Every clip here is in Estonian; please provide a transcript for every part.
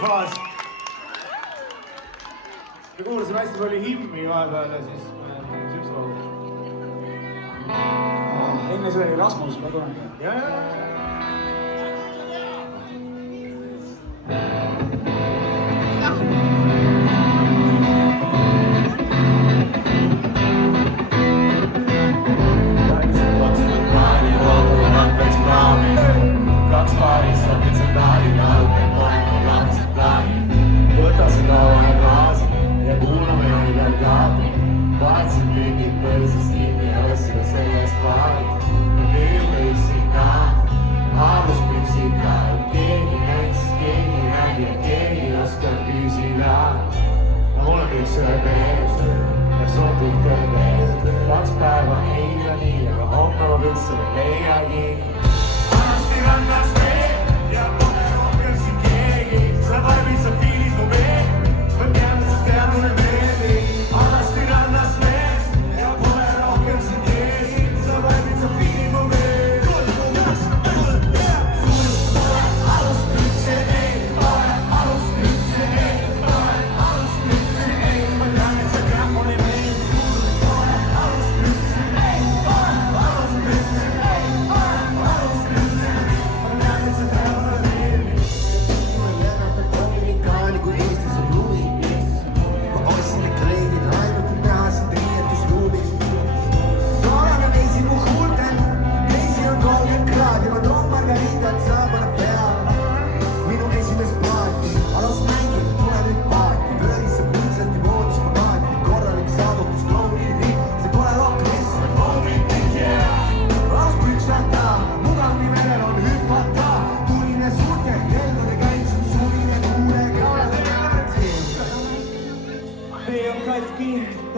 faas. Me kuulasime hästi palju himmi vahepeal ja siis siukest laulu. Enne see oli Rasmus, ma tunnen. Kaks päeva eile nii, aga homme ma võtsin leiagi. Vanasti rannas veel ja pole rohkem siin keegi. Sa valmid, sa fiilid mu veel, ma tean, et sa tead mulle meeldi. Vanasti rannas veel ja pole rohkem siin keegi. Sa valmid, sa fiilid mu veel. Alust üldse ei, alust üldse ei, alust üldse ei. Ma tean, et sa tead mulle meeldi.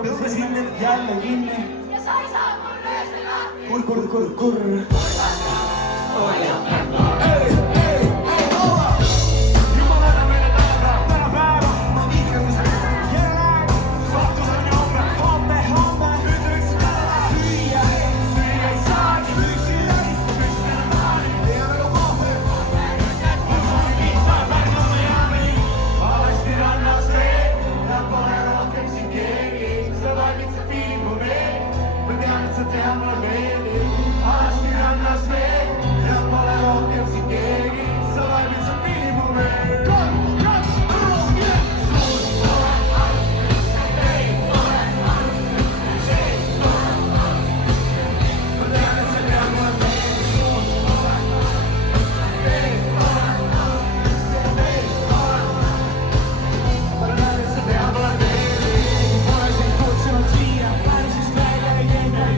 Tõmbasin end jälle kinni. Ja sa ei saa mul löösega. Kurr. Jumalaga meile täna päeva. Ma vihkan mis jälle. Saatus on jomme. Homme. Ütleks süüa ei saagi. Üksi läbi. Püstele maali. Ei ole kohve. Ma saan kiisa pärnu me jääme. Valesti rannas veel. Ja pole rohkem siin keegi. Sa valmid, sa fiilid mu veel. Ma tean, et sa tead mulle meeldi. Alasti rannas veel ja pole rohkem siin keegi. Sa valmid, sa fiilid mu veel. 3, 2, 1, suur pole alust, ei ole alust, ei ole alust. Ma tean, et sa tead mulle meeldi. Suur pole alust, ei ole alust, ei ole alust. Ma tean, et sa tead mulle meeldi. Pole sind kutsunud siia, pärisest välja ei teinud.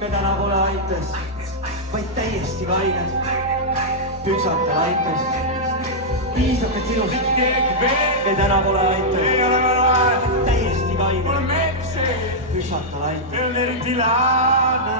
Me täna pole aites, vaid täiesti kained. Püksata laites, piisab, et sinust me täna pole aites. Täiesti kained, püksata laites. Eriti laana.